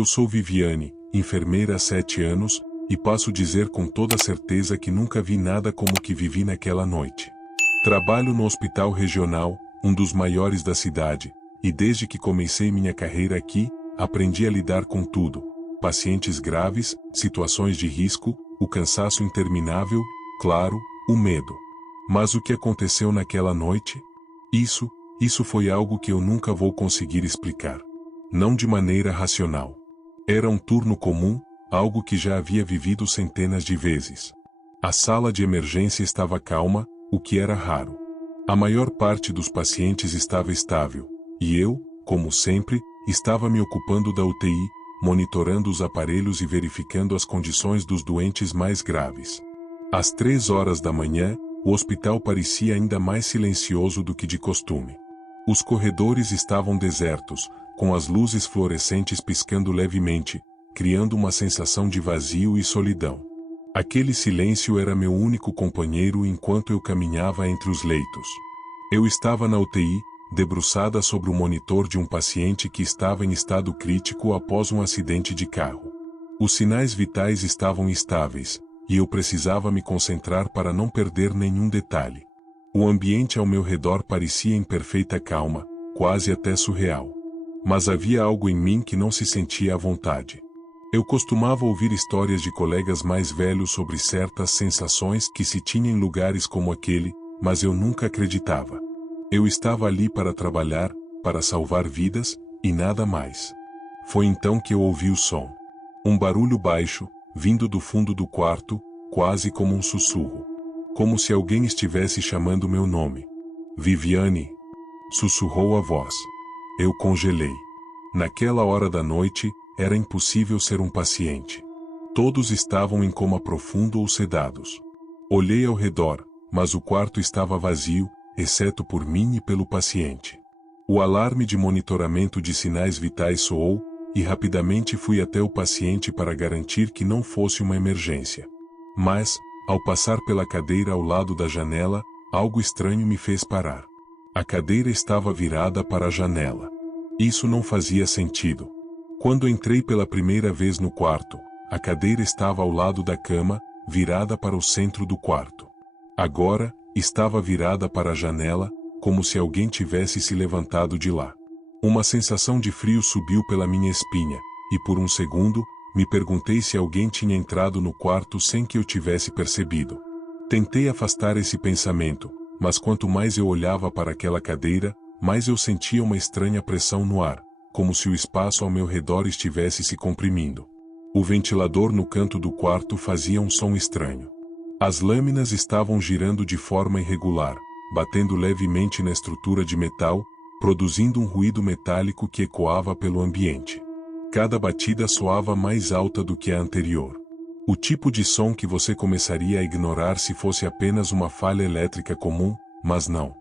Eu sou Viviane, enfermeira há 7 anos, e passo dizer com toda certeza que nunca vi nada como o que vivi naquela noite. Trabalho no hospital regional, um dos maiores da cidade, e desde que comecei minha carreira aqui, aprendi a lidar com tudo: pacientes graves, situações de risco, o cansaço interminável, claro, o medo. Mas o que aconteceu naquela noite? Isso foi algo que eu nunca vou conseguir explicar. Não de maneira racional. Era um turno comum, algo que já havia vivido centenas de vezes. A sala de emergência estava calma, o que era raro. A maior parte dos pacientes estava estável, e eu, como sempre, estava me ocupando da UTI, monitorando os aparelhos e verificando as condições dos doentes mais graves. Às 3 horas da manhã, o hospital parecia ainda mais silencioso do que de costume. Os corredores estavam desertos, com as luzes fluorescentes piscando levemente, criando uma sensação de vazio e solidão. Aquele silêncio era meu único companheiro enquanto eu caminhava entre os leitos. Eu estava na UTI, debruçada sobre o monitor de um paciente que estava em estado crítico após um acidente de carro. Os sinais vitais estavam estáveis, e eu precisava me concentrar para não perder nenhum detalhe. O ambiente ao meu redor parecia em perfeita calma, quase até surreal. Mas havia algo em mim que não se sentia à vontade. Eu costumava ouvir histórias de colegas mais velhos sobre certas sensações que se tinha em lugares como aquele, mas eu nunca acreditava. Eu estava ali para trabalhar, para salvar vidas, e nada mais. Foi então que eu ouvi o som. Um barulho baixo, vindo do fundo do quarto, quase como um sussurro. Como se alguém estivesse chamando meu nome. Viviane! Sussurrou a voz. Eu congelei. Naquela hora da noite, era impossível ser um paciente. Todos estavam em coma profundo ou sedados. Olhei ao redor, mas o quarto estava vazio, exceto por mim e pelo paciente. O alarme de monitoramento de sinais vitais soou, e rapidamente fui até o paciente para garantir que não fosse uma emergência. Mas, ao passar pela cadeira ao lado da janela, algo estranho me fez parar. A cadeira estava virada para a janela. Isso não fazia sentido. Quando entrei pela primeira vez no quarto, a cadeira estava ao lado da cama, virada para o centro do quarto. Agora, estava virada para a janela, como se alguém tivesse se levantado de lá. Uma sensação de frio subiu pela minha espinha, e por um segundo, me perguntei se alguém tinha entrado no quarto sem que eu tivesse percebido. Tentei afastar esse pensamento, mas quanto mais eu olhava para aquela cadeira, mais eu sentia uma estranha pressão no ar, como se o espaço ao meu redor estivesse se comprimindo. O ventilador no canto do quarto fazia um som estranho. As lâminas estavam girando de forma irregular, batendo levemente na estrutura de metal, produzindo um ruído metálico que ecoava pelo ambiente. Cada batida soava mais alta do que a anterior. O tipo de som que você começaria a ignorar se fosse apenas uma falha elétrica comum, mas não.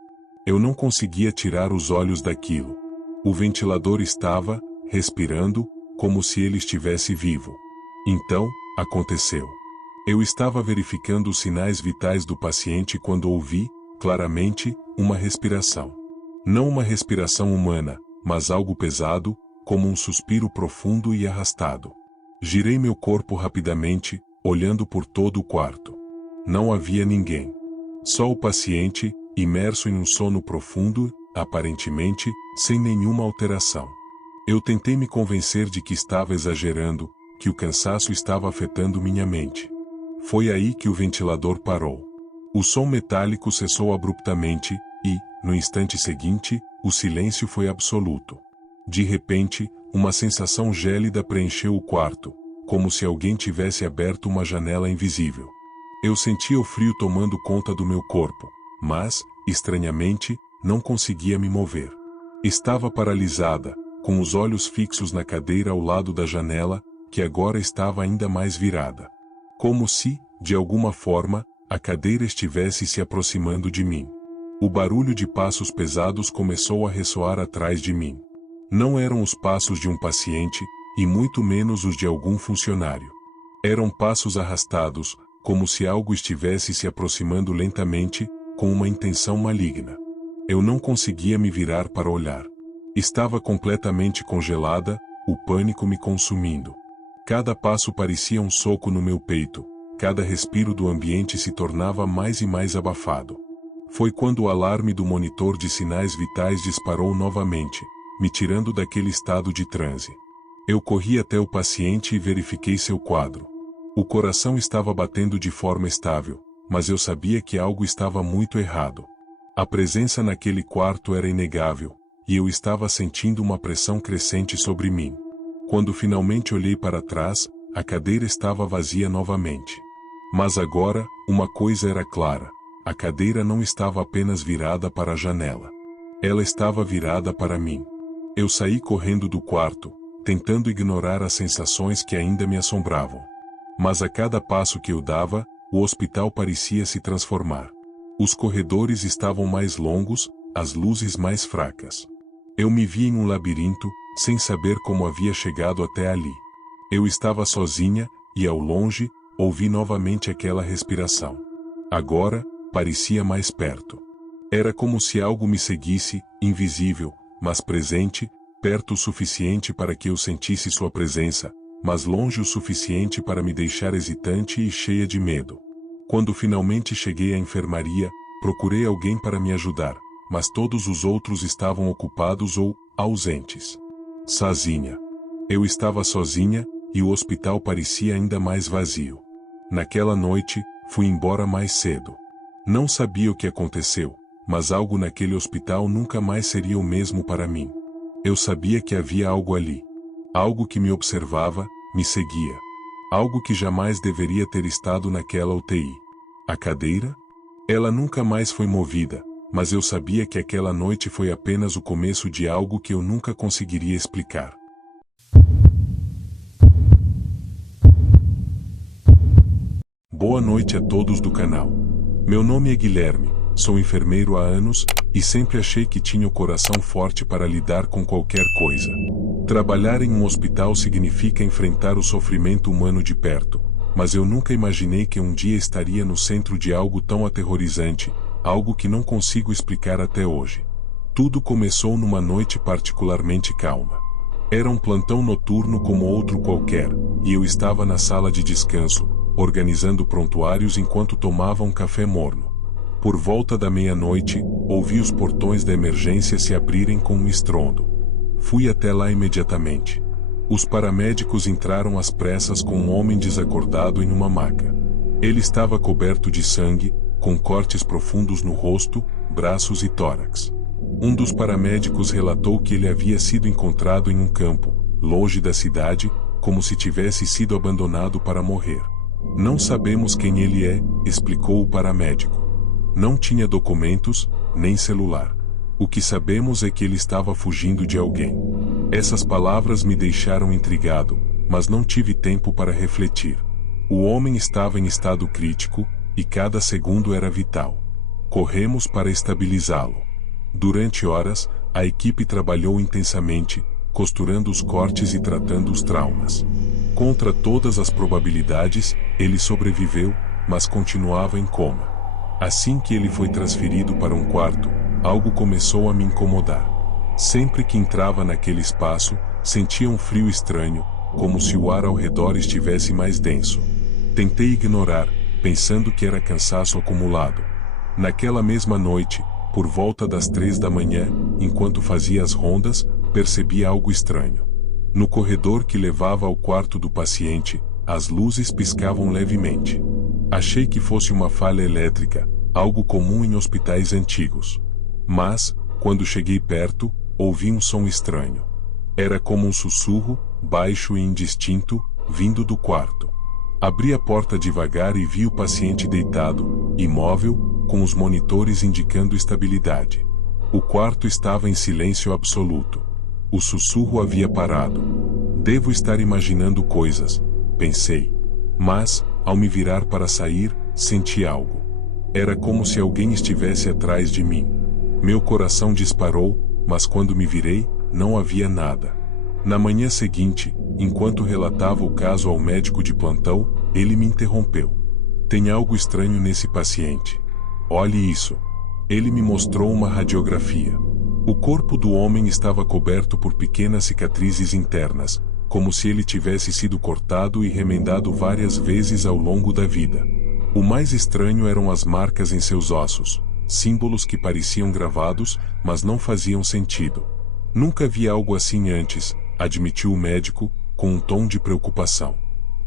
Eu não conseguia tirar os olhos daquilo. O ventilador estava, respirando, como se ele estivesse vivo. Então, aconteceu. Eu estava verificando os sinais vitais do paciente quando ouvi, claramente, uma respiração. Não uma respiração humana, mas algo pesado, como um suspiro profundo e arrastado. Girei meu corpo rapidamente, olhando por todo o quarto. Não havia ninguém. Só o paciente, imerso em um sono profundo, aparentemente, sem nenhuma alteração. Eu tentei me convencer de que estava exagerando, que o cansaço estava afetando minha mente. Foi aí que o ventilador parou. O som metálico cessou abruptamente, e, no instante seguinte, o silêncio foi absoluto. De repente, uma sensação gélida preencheu o quarto, como se alguém tivesse aberto uma janela invisível. Eu sentia o frio tomando conta do meu corpo, mas, estranhamente, não conseguia me mover. Estava paralisada, com os olhos fixos na cadeira ao lado da janela, que agora estava ainda mais virada. Como se, de alguma forma, a cadeira estivesse se aproximando de mim. O barulho de passos pesados começou a ressoar atrás de mim. Não eram os passos de um paciente, e muito menos os de algum funcionário. Eram passos arrastados, como se algo estivesse se aproximando lentamente, com uma intenção maligna. Eu não conseguia me virar para olhar. Estava completamente congelada, o pânico me consumindo. Cada passo parecia um soco no meu peito, cada respiro do ambiente se tornava mais e mais abafado. Foi quando o alarme do monitor de sinais vitais disparou novamente, me tirando daquele estado de transe. Eu corri até o paciente e verifiquei seu quadro. O coração estava batendo de forma estável, mas eu sabia que algo estava muito errado. A presença naquele quarto era inegável, e eu estava sentindo uma pressão crescente sobre mim. Quando finalmente olhei para trás, a cadeira estava vazia novamente. Mas agora, uma coisa era clara: a cadeira não estava apenas virada para a janela. Ela estava virada para mim. Eu saí correndo do quarto, tentando ignorar as sensações que ainda me assombravam. Mas a cada passo que eu dava, o hospital parecia se transformar. Os corredores estavam mais longos, as luzes mais fracas. Eu me vi em um labirinto, sem saber como havia chegado até ali. Eu estava sozinha, e ao longe, ouvi novamente aquela respiração. Agora, parecia mais perto. Era como se algo me seguisse, invisível, mas presente, perto o suficiente para que eu sentisse sua presença, mas longe o suficiente para me deixar hesitante e cheia de medo. Quando finalmente cheguei à enfermaria, procurei alguém para me ajudar, mas todos os outros estavam ocupados ou ausentes. Sozinha. Eu estava sozinha, e o hospital parecia ainda mais vazio. Naquela noite, fui embora mais cedo. Não sabia o que aconteceu, mas algo naquele hospital nunca mais seria o mesmo para mim. Eu sabia que havia algo ali. Algo que me observava, me seguia. Algo que jamais deveria ter estado naquela UTI. A cadeira? Ela nunca mais foi movida, mas eu sabia que aquela noite foi apenas o começo de algo que eu nunca conseguiria explicar. Boa noite a todos do canal. Meu nome é Guilherme, sou enfermeiro há anos, e sempre achei que tinha o coração forte para lidar com qualquer coisa. Trabalhar em um hospital significa enfrentar o sofrimento humano de perto, mas eu nunca imaginei que um dia estaria no centro de algo tão aterrorizante, algo que não consigo explicar até hoje. Tudo começou numa noite particularmente calma. Era um plantão noturno como outro qualquer, e eu estava na sala de descanso, organizando prontuários enquanto tomava um café morno. Por volta da meia-noite, ouvi os portões da emergência se abrirem com um estrondo. Fui até lá imediatamente. Os paramédicos entraram às pressas com um homem desacordado em uma maca. Ele estava coberto de sangue, com cortes profundos no rosto, braços e tórax. Um dos paramédicos relatou que ele havia sido encontrado em um campo, longe da cidade, como se tivesse sido abandonado para morrer. Não sabemos quem ele é, explicou o paramédico. Não tinha documentos, nem celular. O que sabemos é que ele estava fugindo de alguém. Essas palavras me deixaram intrigado, mas não tive tempo para refletir. O homem estava em estado crítico, e cada segundo era vital. Corremos para estabilizá-lo. Durante horas, a equipe trabalhou intensamente, costurando os cortes e tratando os traumas. Contra todas as probabilidades, ele sobreviveu, mas continuava em coma. Assim que ele foi transferido para um quarto, algo começou a me incomodar. Sempre que entrava naquele espaço, sentia um frio estranho, como se o ar ao redor estivesse mais denso. Tentei ignorar, pensando que era cansaço acumulado. Naquela mesma noite, por volta das 3 da manhã, enquanto fazia as rondas, percebi algo estranho. No corredor que levava ao quarto do paciente, as luzes piscavam levemente. Achei que fosse uma falha elétrica, algo comum em hospitais antigos. Mas, quando cheguei perto, ouvi um som estranho. Era como um sussurro, baixo e indistinto, vindo do quarto. Abri a porta devagar e vi o paciente deitado, imóvel, com os monitores indicando estabilidade. O quarto estava em silêncio absoluto. O sussurro havia parado. Devo estar imaginando coisas, pensei. Mas, ao me virar para sair, senti algo. Era como se alguém estivesse atrás de mim. Meu coração disparou, mas quando me virei, não havia nada. Na manhã seguinte, enquanto relatava o caso ao médico de plantão, ele me interrompeu. Tem algo estranho nesse paciente. Olhe isso. Ele me mostrou uma radiografia. O corpo do homem estava coberto por pequenas cicatrizes internas, como se ele tivesse sido cortado e remendado várias vezes ao longo da vida. O mais estranho eram as marcas em seus ossos, símbolos que pareciam gravados, mas não faziam sentido. Nunca vi algo assim antes, admitiu o médico, com um tom de preocupação.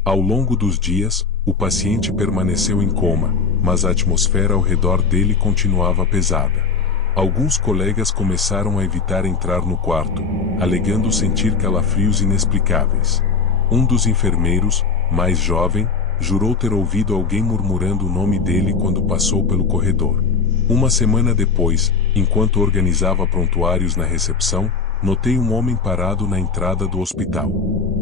Ao longo dos dias, o paciente permaneceu em coma, mas a atmosfera ao redor dele continuava pesada. Alguns colegas começaram a evitar entrar no quarto, alegando sentir calafrios inexplicáveis. Um dos enfermeiros, mais jovem, jurou ter ouvido alguém murmurando o nome dele quando passou pelo corredor. Uma semana depois, enquanto organizava prontuários na recepção, notei um homem parado na entrada do hospital.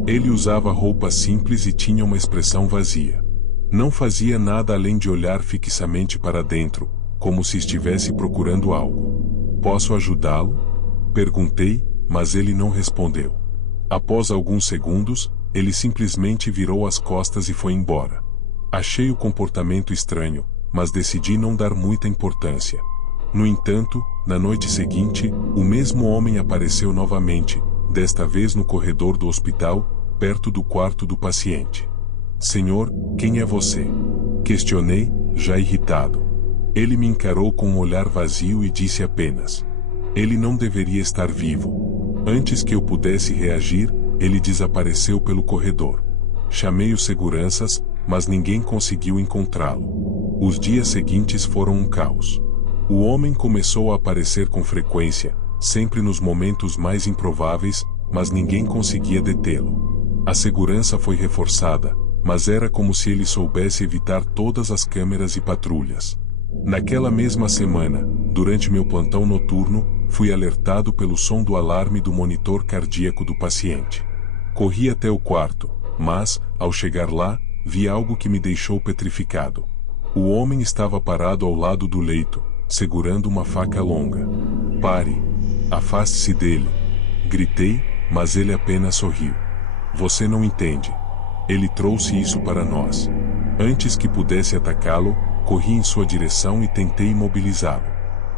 Ele usava roupa simples e tinha uma expressão vazia. Não fazia nada além de olhar fixamente para dentro, como se estivesse procurando algo. Posso ajudá-lo? Perguntei, mas ele não respondeu. Após alguns segundos, ele simplesmente virou as costas e foi embora. Achei o comportamento estranho, mas decidi não dar muita importância. No entanto, na noite seguinte, o mesmo homem apareceu novamente, desta vez no corredor do hospital, perto do quarto do paciente. Senhor, quem é você? Questionei, já irritado. Ele me encarou com um olhar vazio e disse apenas: ele não deveria estar vivo. Antes que eu pudesse reagir, ele desapareceu pelo corredor. Chamei os seguranças, mas ninguém conseguiu encontrá-lo. Os dias seguintes foram um caos. O homem começou a aparecer com frequência, sempre nos momentos mais improváveis, mas ninguém conseguia detê-lo. A segurança foi reforçada, mas era como se ele soubesse evitar todas as câmeras e patrulhas. Naquela mesma semana, durante meu plantão noturno, fui alertado pelo som do alarme do monitor cardíaco do paciente. Corri até o quarto, mas, ao chegar lá, vi algo que me deixou petrificado. O homem estava parado ao lado do leito, segurando uma faca longa. Pare! Afaste-se dele! Gritei, mas ele apenas sorriu. Você não entende. Ele trouxe isso para nós. Antes que pudesse atacá-lo, corri em sua direção e tentei imobilizá-lo.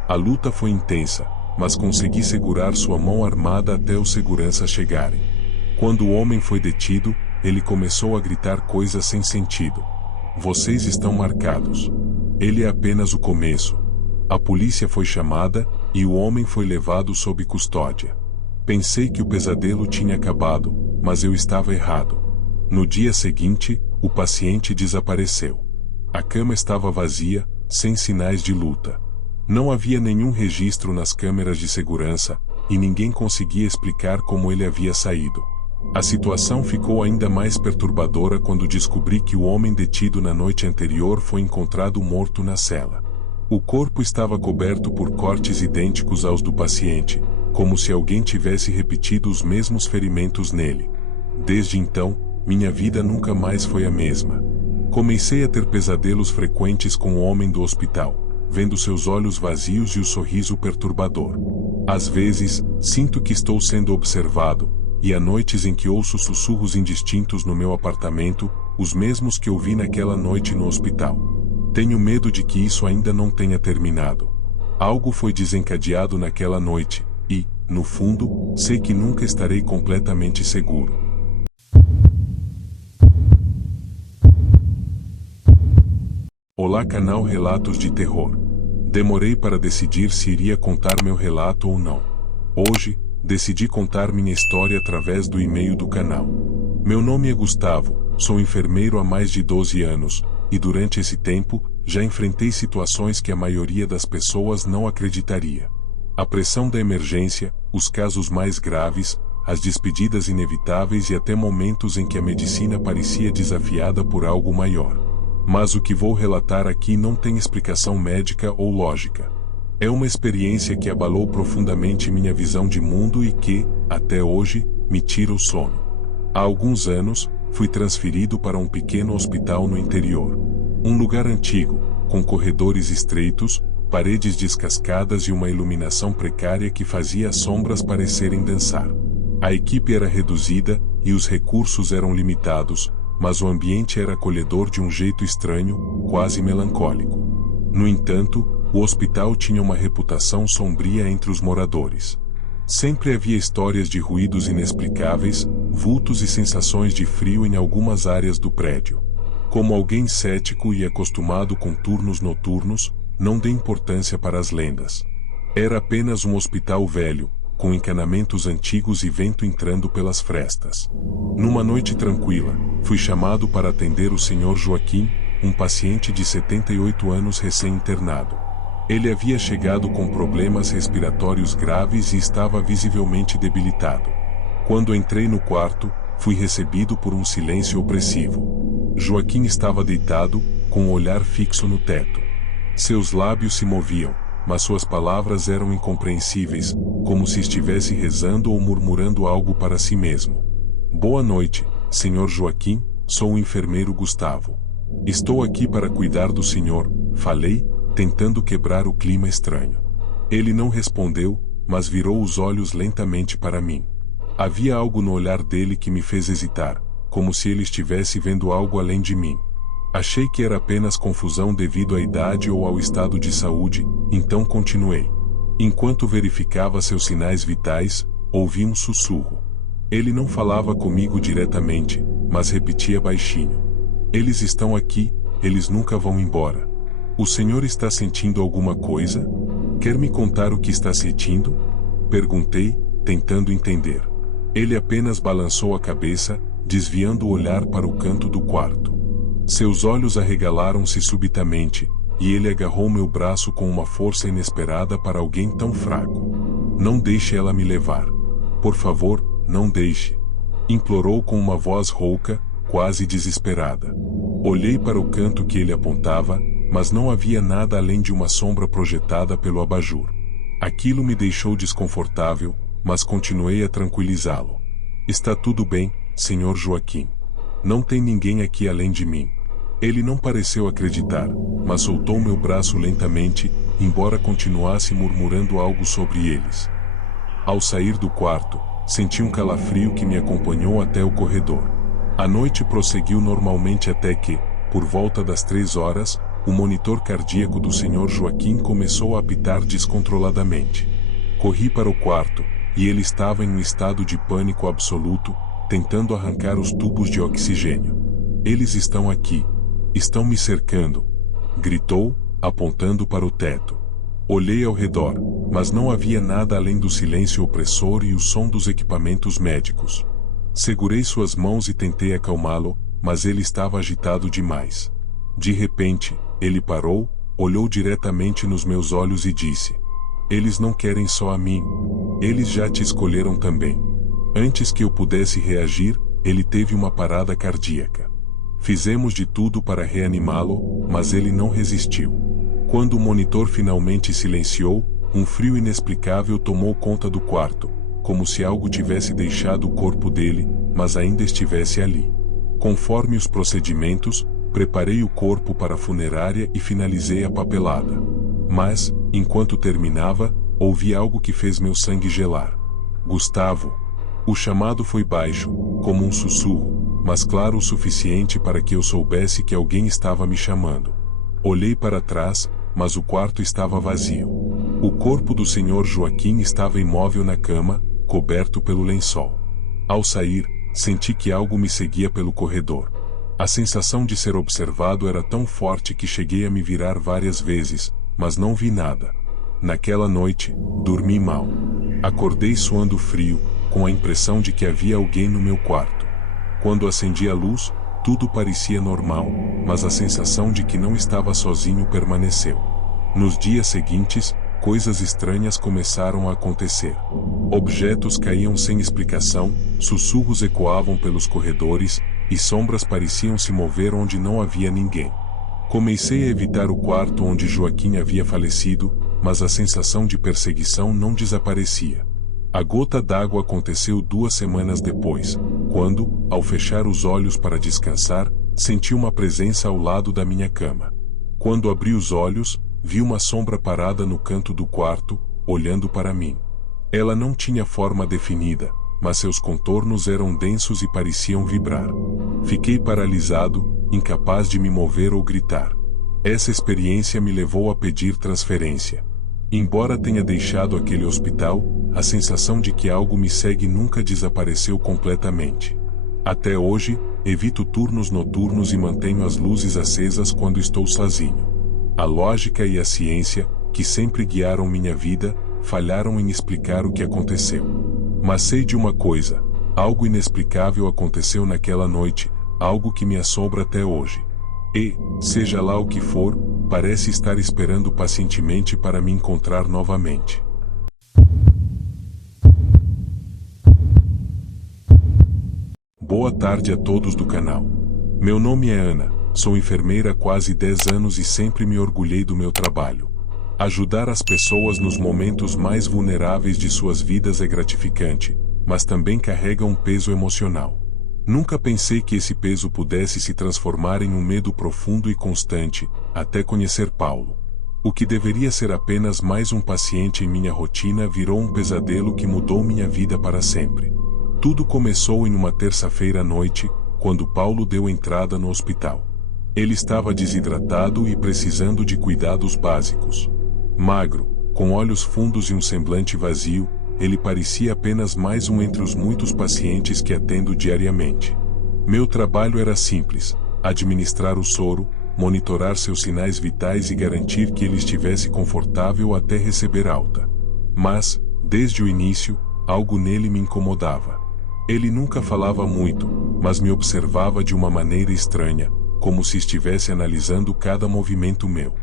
A luta foi intensa, mas consegui segurar sua mão armada até os seguranças chegarem. Quando o homem foi detido, ele começou a gritar coisas sem sentido. Vocês estão marcados. Ele é apenas o começo. A polícia foi chamada, e o homem foi levado sob custódia. Pensei que o pesadelo tinha acabado, mas eu estava errado. No dia seguinte, o paciente desapareceu. A cama estava vazia, sem sinais de luta. Não havia nenhum registro nas câmeras de segurança, e ninguém conseguia explicar como ele havia saído. A situação ficou ainda mais perturbadora quando descobri que o homem detido na noite anterior foi encontrado morto na cela. O corpo estava coberto por cortes idênticos aos do paciente, como se alguém tivesse repetido os mesmos ferimentos nele. Desde então, minha vida nunca mais foi a mesma. Comecei a ter pesadelos frequentes com o homem do hospital, vendo seus olhos vazios e o sorriso perturbador. Às vezes, sinto que estou sendo observado, e há noites em que ouço sussurros indistintos no meu apartamento, os mesmos que ouvi naquela noite no hospital. Tenho medo de que isso ainda não tenha terminado. Algo foi desencadeado naquela noite, e, no fundo, sei que nunca estarei completamente seguro. Olá, canal Relatos de Terror. Demorei para decidir se iria contar meu relato ou não. Hoje, decidi contar minha história através do e-mail do canal. Meu nome é Gustavo, sou enfermeiro há mais de 12 anos, e durante esse tempo, já enfrentei situações que a maioria das pessoas não acreditaria. A pressão da emergência, os casos mais graves, as despedidas inevitáveis e até momentos em que a medicina parecia desafiada por algo maior. Mas o que vou relatar aqui não tem explicação médica ou lógica. É uma experiência que abalou profundamente minha visão de mundo e que, até hoje, me tira o sono. Há alguns anos, fui transferido para um pequeno hospital no interior. Um lugar antigo, com corredores estreitos, paredes descascadas e uma iluminação precária que fazia as sombras parecerem dançar. A equipe era reduzida, e os recursos eram limitados, mas o ambiente era acolhedor de um jeito estranho, quase melancólico. No entanto, O hospital tinha uma reputação sombria entre os moradores. Sempre havia histórias de ruídos inexplicáveis, vultos e sensações de frio em algumas áreas do prédio. Como alguém cético e acostumado com turnos noturnos, não dei importância para as lendas. Era apenas um hospital velho, com encanamentos antigos e vento entrando pelas frestas. Numa noite tranquila, fui chamado para atender o Sr. Joaquim, um paciente de 78 anos recém-internado. Ele havia chegado com problemas respiratórios graves e estava visivelmente debilitado. Quando entrei no quarto, fui recebido por um silêncio opressivo. Joaquim estava deitado, com o olhar fixo no teto. Seus lábios se moviam, mas suas palavras eram incompreensíveis, como se estivesse rezando ou murmurando algo para si mesmo. Boa noite, Sr. Joaquim, sou o enfermeiro Gustavo. Estou aqui para cuidar do senhor, falei, tentando quebrar o clima estranho. Ele não respondeu, mas virou os olhos lentamente para mim. Havia algo no olhar dele que me fez hesitar, como se ele estivesse vendo algo além de mim. Achei que era apenas confusão devido à idade ou ao estado de saúde, então continuei. Enquanto verificava seus sinais vitais, ouvi um sussurro. Ele não falava comigo diretamente, mas repetia baixinho. Eles estão aqui, eles nunca vão embora. O senhor está sentindo alguma coisa? Quer me contar o que está sentindo? Perguntei, tentando entender. Ele apenas balançou a cabeça, desviando o olhar para o canto do quarto. Seus olhos arregalaram-se subitamente, e ele agarrou meu braço com uma força inesperada para alguém tão fraco. Não deixe ela me levar. Por favor, não deixe. Implorou com uma voz rouca, quase desesperada. Olhei para o canto que ele apontava, mas não havia nada além de uma sombra projetada pelo abajur. Aquilo me deixou desconfortável, mas continuei a tranquilizá-lo. Está tudo bem, Sr. Joaquim. Não tem ninguém aqui além de mim. Ele não pareceu acreditar, mas soltou meu braço lentamente, embora continuasse murmurando algo sobre eles. Ao sair do quarto, senti um calafrio que me acompanhou até o corredor. A noite prosseguiu normalmente até que, por volta das 3 horas, o monitor cardíaco do Sr. Joaquim começou a apitar descontroladamente. Corri para o quarto, e ele estava em um estado de pânico absoluto, tentando arrancar os tubos de oxigênio. Eles estão aqui. Estão me cercando. Gritou, apontando para o teto. Olhei ao redor, mas não havia nada além do silêncio opressor e o som dos equipamentos médicos. Segurei suas mãos e tentei acalmá-lo, mas ele estava agitado demais. De repente, ele parou, olhou diretamente nos meus olhos e disse: Eles não querem só a mim. Eles já te escolheram também. Antes que eu pudesse reagir, ele teve uma parada cardíaca. Fizemos de tudo para reanimá-lo, mas ele não resistiu. Quando o monitor finalmente silenciou, um frio inexplicável tomou conta do quarto, como se algo tivesse deixado o corpo dele, mas ainda estivesse ali. Conforme os procedimentos, preparei o corpo para a funerária e finalizei a papelada. Mas, enquanto terminava, ouvi algo que fez meu sangue gelar. Gustavo. O chamado foi baixo, como um sussurro, mas claro o suficiente para que eu soubesse que alguém estava me chamando. Olhei para trás, mas o quarto estava vazio. O corpo do Sr. Joaquim estava imóvel na cama, coberto pelo lençol. Ao sair, senti que algo me seguia pelo corredor. A sensação de ser observado era tão forte que cheguei a me virar várias vezes, mas não vi nada. Naquela noite, dormi mal. Acordei suando frio, com a impressão de que havia alguém no meu quarto. Quando acendi a luz, tudo parecia normal, mas a sensação de que não estava sozinho permaneceu. Nos dias seguintes, coisas estranhas começaram a acontecer. Objetos caíam sem explicação, sussurros ecoavam pelos corredores, e sombras pareciam se mover onde não havia ninguém. Comecei a evitar o quarto onde Joaquim havia falecido, mas a sensação de perseguição não desaparecia. A gota d'água aconteceu 2 semanas depois, quando, ao fechar os olhos para descansar, senti uma presença ao lado da minha cama. Quando abri os olhos, vi uma sombra parada no canto do quarto, olhando para mim. Ela não tinha forma definida, mas seus contornos eram densos e pareciam vibrar. Fiquei paralisado, incapaz de me mover ou gritar. Essa experiência me levou a pedir transferência. Embora tenha deixado aquele hospital, a sensação de que algo me segue nunca desapareceu completamente. Até hoje, evito turnos noturnos e mantenho as luzes acesas quando estou sozinho. A lógica e a ciência, que sempre guiaram minha vida, falharam em explicar o que aconteceu. Mas sei de uma coisa: algo inexplicável aconteceu naquela noite, algo que me assombra até hoje. E, seja lá o que for, parece estar esperando pacientemente para me encontrar novamente. Boa tarde a todos do canal. Meu nome é Ana, sou enfermeira há quase 10 anos e sempre me orgulhei do meu trabalho. Ajudar as pessoas nos momentos mais vulneráveis de suas vidas é gratificante, mas também carrega um peso emocional. Nunca pensei que esse peso pudesse se transformar em um medo profundo e constante, até conhecer Paulo. O que deveria ser apenas mais um paciente em minha rotina virou um pesadelo que mudou minha vida para sempre. Tudo começou em uma terça-feira à noite, quando Paulo deu entrada no hospital. Ele estava desidratado e precisando de cuidados básicos. Magro, com olhos fundos e um semblante vazio, ele parecia apenas mais um entre os muitos pacientes que atendo diariamente. Meu trabalho era simples: administrar o soro, monitorar seus sinais vitais e garantir que ele estivesse confortável até receber alta. Mas, desde o início, algo nele me incomodava. Ele nunca falava muito, mas me observava de uma maneira estranha, como se estivesse analisando cada movimento meu.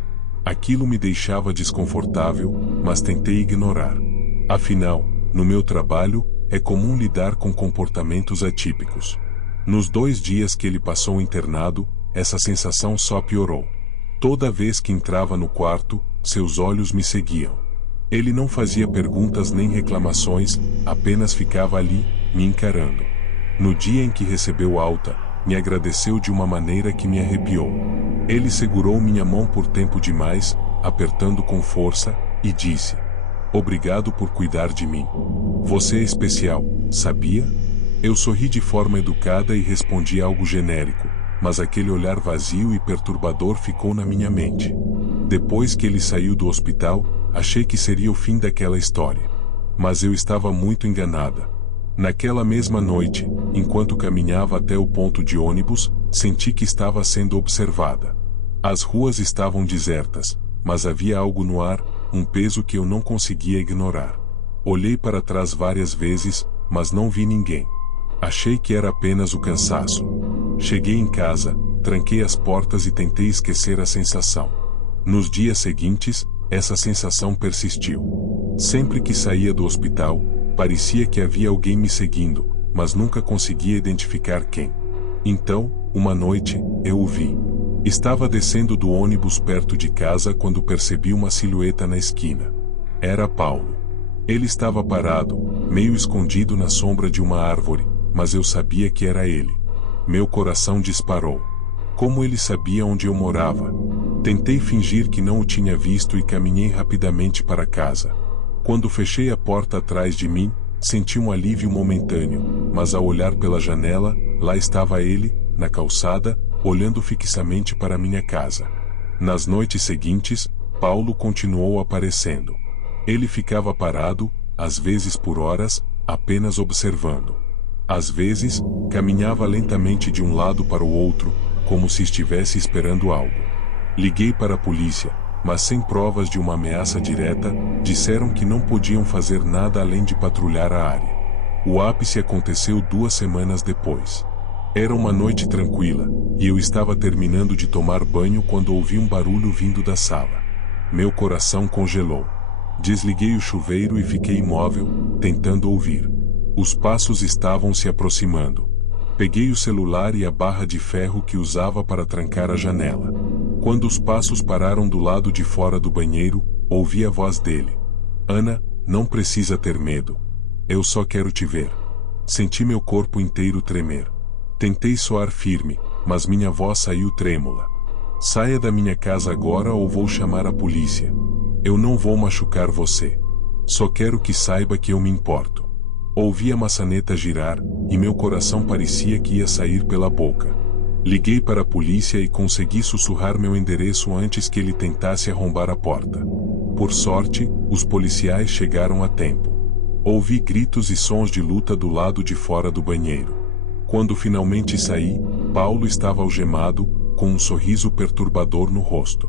Aquilo me deixava desconfortável, mas tentei ignorar. Afinal, no meu trabalho, é comum lidar com comportamentos atípicos. Nos 2 dias que ele passou internado, essa sensação só piorou. Toda vez que entrava no quarto, seus olhos me seguiam. Ele não fazia perguntas nem reclamações, apenas ficava ali, me encarando. No dia em que recebeu alta, me agradeceu de uma maneira que me arrepiou. Ele segurou minha mão por tempo demais, apertando com força, e disse: "Obrigado por cuidar de mim. Você é especial, sabia?" Eu sorri de forma educada e respondi algo genérico, mas aquele olhar vazio e perturbador ficou na minha mente. Depois que ele saiu do hospital, achei que seria o fim daquela história. Mas eu estava muito enganada. Naquela mesma noite, enquanto caminhava até o ponto de ônibus, senti que estava sendo observada. As ruas estavam desertas, mas havia algo no ar, um peso que eu não conseguia ignorar. Olhei para trás várias vezes, mas não vi ninguém. Achei que era apenas o cansaço. Cheguei em casa, tranquei as portas e tentei esquecer a sensação. Nos dias seguintes, essa sensação persistiu. Sempre que saía do hospital, parecia que havia alguém me seguindo, mas nunca conseguia identificar quem. Então, uma noite, eu o vi. Estava descendo do ônibus perto de casa quando percebi uma silhueta na esquina. Era Paulo. Ele estava parado, meio escondido na sombra de uma árvore, mas eu sabia que era ele. Meu coração disparou. Como ele sabia onde eu morava? Tentei fingir que não o tinha visto e caminhei rapidamente para casa. Quando fechei a porta atrás de mim, senti um alívio momentâneo, mas ao olhar pela janela, lá estava ele, na calçada, olhando fixamente para minha casa. Nas noites seguintes, Paulo continuou aparecendo. Ele ficava parado, às vezes por horas, apenas observando. Às vezes, caminhava lentamente de um lado para o outro, como se estivesse esperando algo. Liguei para a polícia, mas sem provas de uma ameaça direta, disseram que não podiam fazer nada além de patrulhar a área. O ápice aconteceu 2 semanas depois. Era uma noite tranquila, e eu estava terminando de tomar banho quando ouvi um barulho vindo da sala. Meu coração congelou. Desliguei o chuveiro e fiquei imóvel, tentando ouvir. Os passos estavam se aproximando. Peguei o celular e a barra de ferro que usava para trancar a janela. Quando os passos pararam do lado de fora do banheiro, ouvi a voz dele. "Ana, não precisa ter medo. Eu só quero te ver." Senti meu corpo inteiro tremer. Tentei soar firme, mas minha voz saiu trêmula. "Saia da minha casa agora ou vou chamar a polícia. Eu não vou machucar você. Só quero que saiba que eu me importo." Ouvi a maçaneta girar, e meu coração parecia que ia sair pela boca. Liguei para a polícia e consegui sussurrar meu endereço antes que ele tentasse arrombar a porta. Por sorte, os policiais chegaram a tempo. Ouvi gritos e sons de luta do lado de fora do banheiro. Quando finalmente saí, Paulo estava algemado, com um sorriso perturbador no rosto.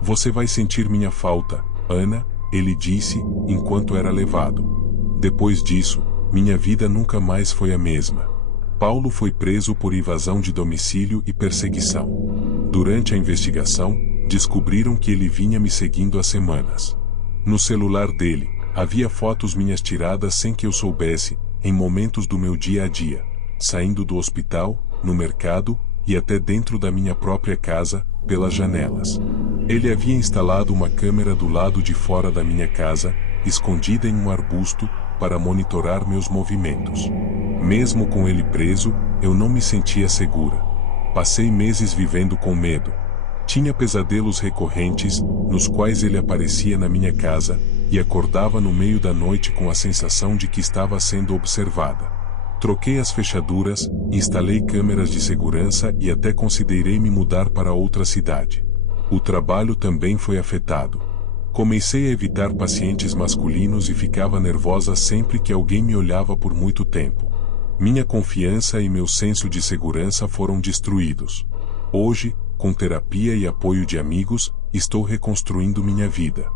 Você vai sentir minha falta, Ana, ele disse, enquanto era levado. Depois disso, minha vida nunca mais foi a mesma. Paulo foi preso por invasão de domicílio e perseguição. Durante a investigação, descobriram que ele vinha me seguindo há semanas. No celular dele, havia fotos minhas tiradas sem que eu soubesse, em momentos do meu dia a dia, saindo do hospital, no mercado, e até dentro da minha própria casa, pelas janelas. Ele havia instalado uma câmera do lado de fora da minha casa, escondida em um arbusto, para monitorar meus movimentos. Mesmo com ele preso, eu não me sentia segura. Passei meses vivendo com medo. Tinha pesadelos recorrentes, nos quais ele aparecia na minha casa, e acordava no meio da noite com a sensação de que estava sendo observada. Troquei as fechaduras, instalei câmeras de segurança e até considerei me mudar para outra cidade. O trabalho também foi afetado. Comecei a evitar pacientes masculinos e ficava nervosa sempre que alguém me olhava por muito tempo. Minha confiança e meu senso de segurança foram destruídos. Hoje, com terapia e apoio de amigos, estou reconstruindo minha vida.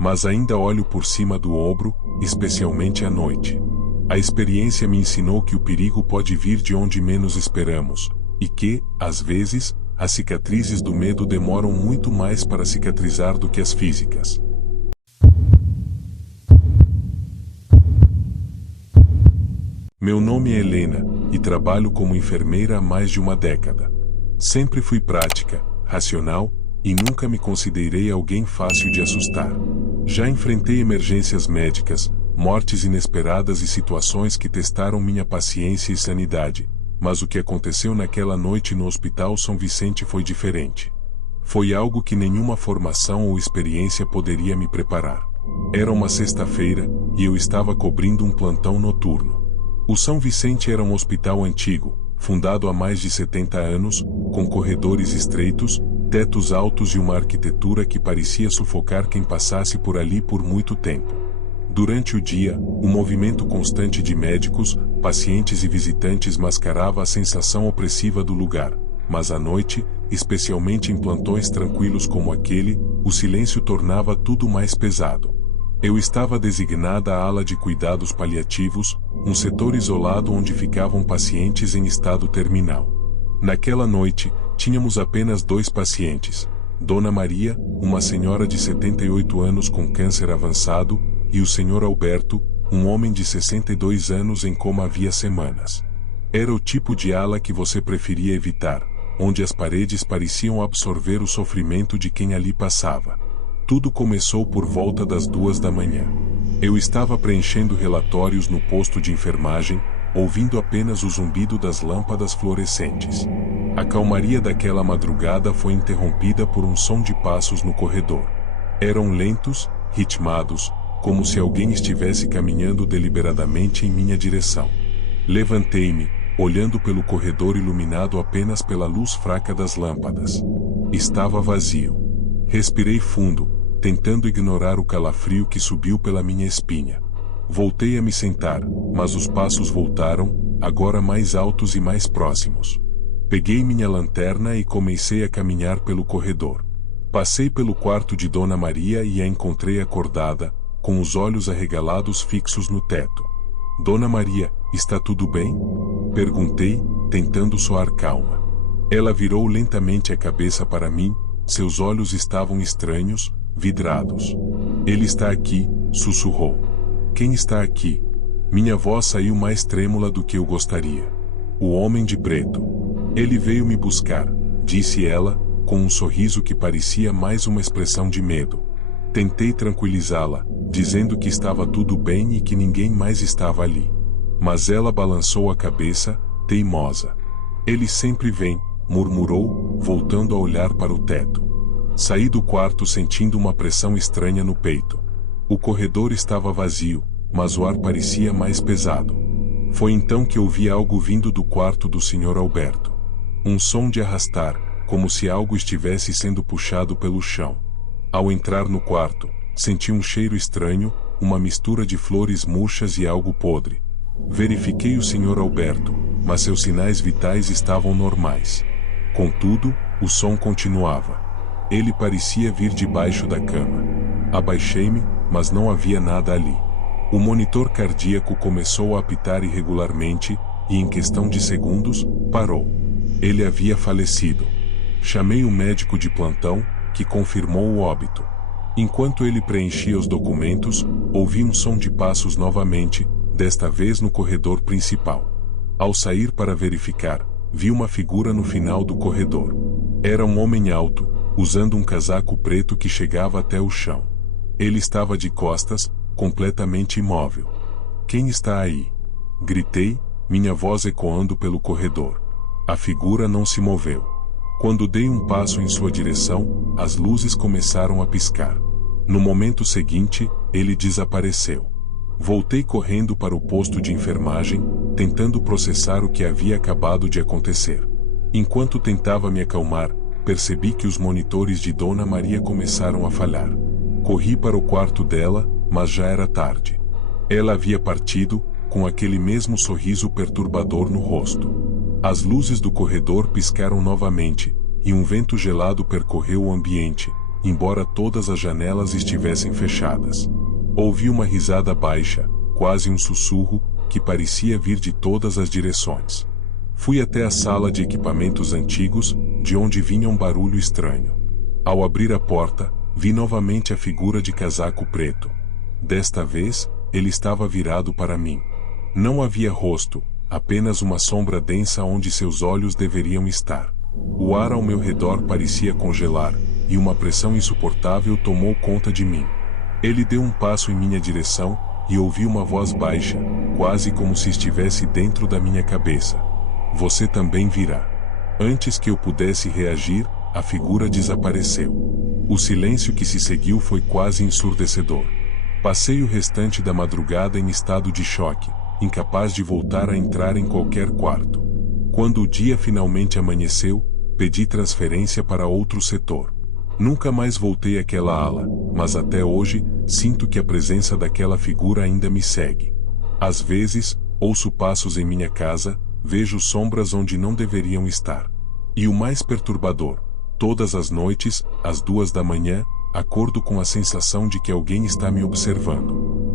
Mas ainda olho por cima do ombro, especialmente à noite. A experiência me ensinou que o perigo pode vir de onde menos esperamos, e que, às vezes, as cicatrizes do medo demoram muito mais para cicatrizar do que as físicas. Meu nome é Helena, e trabalho como enfermeira há mais de uma década. Sempre fui prática, racional, e nunca me considerei alguém fácil de assustar. Já enfrentei emergências médicas, mortes inesperadas e situações que testaram minha paciência e sanidade, mas o que aconteceu naquela noite no Hospital São Vicente foi diferente. Foi algo que nenhuma formação ou experiência poderia me preparar. Era uma sexta-feira, e eu estava cobrindo um plantão noturno. O São Vicente era um hospital antigo, fundado há mais de 70 anos, com corredores estreitos, tetos altos e uma arquitetura que parecia sufocar quem passasse por ali por muito tempo. Durante o dia, o movimento constante de médicos, pacientes e visitantes mascarava a sensação opressiva do lugar, mas à noite, especialmente em plantões tranquilos como aquele, o silêncio tornava tudo mais pesado. Eu estava designada à ala de cuidados paliativos, um setor isolado onde ficavam pacientes em estado terminal. Naquela noite, tínhamos apenas 2 pacientes, Dona Maria, uma senhora de 78 anos com câncer avançado, e o Sr. Alberto, um homem de 62 anos em coma havia semanas. Era o tipo de ala que você preferia evitar, onde as paredes pareciam absorver o sofrimento de quem ali passava. Tudo começou por volta das 2 da manhã. Eu estava preenchendo relatórios no posto de enfermagem, ouvindo apenas o zumbido das lâmpadas fluorescentes. A calmaria daquela madrugada foi interrompida por um som de passos no corredor. Eram lentos, ritmados, como se alguém estivesse caminhando deliberadamente em minha direção. Levantei-me, olhando pelo corredor iluminado apenas pela luz fraca das lâmpadas. Estava vazio. Respirei fundo, tentando ignorar o calafrio que subiu pela minha espinha. Voltei a me sentar, mas os passos voltaram, agora mais altos e mais próximos. Peguei minha lanterna e comecei a caminhar pelo corredor. Passei pelo quarto de Dona Maria e a encontrei acordada, com os olhos arregalados fixos no teto. Dona Maria, está tudo bem? Perguntei, tentando soar calma. Ela virou lentamente a cabeça para mim, seus olhos estavam estranhos, vidrados. Ele está aqui, sussurrou. Quem está aqui? Minha voz saiu mais trêmula do que eu gostaria. O homem de preto. Ele veio me buscar, disse ela, com um sorriso que parecia mais uma expressão de medo. Tentei tranquilizá-la, dizendo que estava tudo bem e que ninguém mais estava ali. Mas ela balançou a cabeça, teimosa. Ele sempre vem, murmurou, voltando a olhar para o teto. Saí do quarto sentindo uma pressão estranha no peito. O corredor estava vazio, mas o ar parecia mais pesado. Foi então que ouvi algo vindo do quarto do Sr. Alberto. Um som de arrastar, como se algo estivesse sendo puxado pelo chão. Ao entrar no quarto, senti um cheiro estranho, uma mistura de flores murchas e algo podre. Verifiquei o Sr. Alberto, mas seus sinais vitais estavam normais. Contudo, o som continuava. Ele parecia vir debaixo da cama. Abaixei-me, mas não havia nada ali. O monitor cardíaco começou a apitar irregularmente, e em questão de segundos, parou. Ele havia falecido. Chamei o médico de plantão, que confirmou o óbito. Enquanto ele preenchia os documentos, ouvi um som de passos novamente, desta vez no corredor principal. Ao sair para verificar, vi uma figura no final do corredor. Era um homem alto, usando um casaco preto que chegava até o chão. Ele estava de costas, completamente imóvel. "Quem está aí?" Gritei, minha voz ecoando pelo corredor. A figura não se moveu. Quando dei um passo em sua direção, as luzes começaram a piscar. No momento seguinte, ele desapareceu. Voltei correndo para o posto de enfermagem, tentando processar o que havia acabado de acontecer. Enquanto tentava me acalmar, percebi que os monitores de Dona Maria começaram a falhar. Corri para o quarto dela, mas já era tarde. Ela havia partido, com aquele mesmo sorriso perturbador no rosto. As luzes do corredor piscaram novamente, e um vento gelado percorreu o ambiente, embora todas as janelas estivessem fechadas. Ouvi uma risada baixa, quase um sussurro, que parecia vir de todas as direções. Fui até a sala de equipamentos antigos, de onde vinha um barulho estranho. Ao abrir a porta, vi novamente a figura de casaco preto. Desta vez, ele estava virado para mim. Não havia rosto, apenas uma sombra densa onde seus olhos deveriam estar. O ar ao meu redor parecia congelar, e uma pressão insuportável tomou conta de mim. Ele deu um passo em minha direção, e ouvi uma voz baixa, quase como se estivesse dentro da minha cabeça. "Você também virá." Antes que eu pudesse reagir, a figura desapareceu. O silêncio que se seguiu foi quase ensurdecedor. Passei o restante da madrugada em estado de choque, incapaz de voltar a entrar em qualquer quarto. Quando o dia finalmente amanheceu, pedi transferência para outro setor. Nunca mais voltei àquela ala, mas até hoje, sinto que a presença daquela figura ainda me segue. Às vezes, ouço passos em minha casa, vejo sombras onde não deveriam estar. E o mais perturbador, todas as noites, às 2 da manhã, acordo com a sensação de que alguém está me observando.